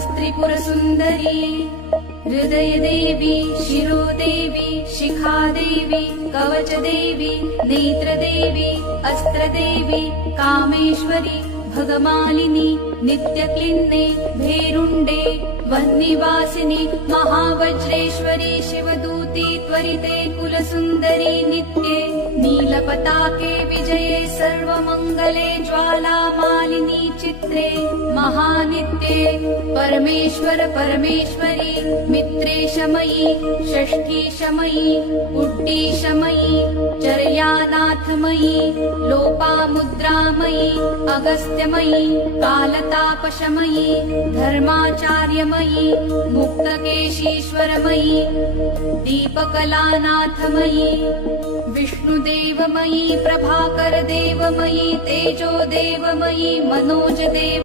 नमस्त्रिपुरसुन्दरी हृदयदेवी शिरोदेवी शिखादेवी कवचदेवी नेत्रदेवी अस्त्रदेवी कामेश्वरी भगमालिनी नित्यक्लिन्ने भेरुण्डे वह्निवासिनी महावज्रेश्वरी शिवदूती त्वरिते कुलसुन्दरी नित्ये नीलपताके विजये सर्वमङ्गले ज्वालामालिनी चित्रे महानित्ये परमेश्वर परमेश्वरी मित्रेशमयी षष्ठीशमयी उड्डीशमयी चर्यानाथमयी लोपामुद्रामयी अगस्त्यमयी कालतापशमयी धर्माचार्यमयी मुक्तकेशीश्वरमयी दीपकलानाथमयी विष्णुदेवमयी प्रभाकरदेवमयी तेजोदेवमयी मनोजदेव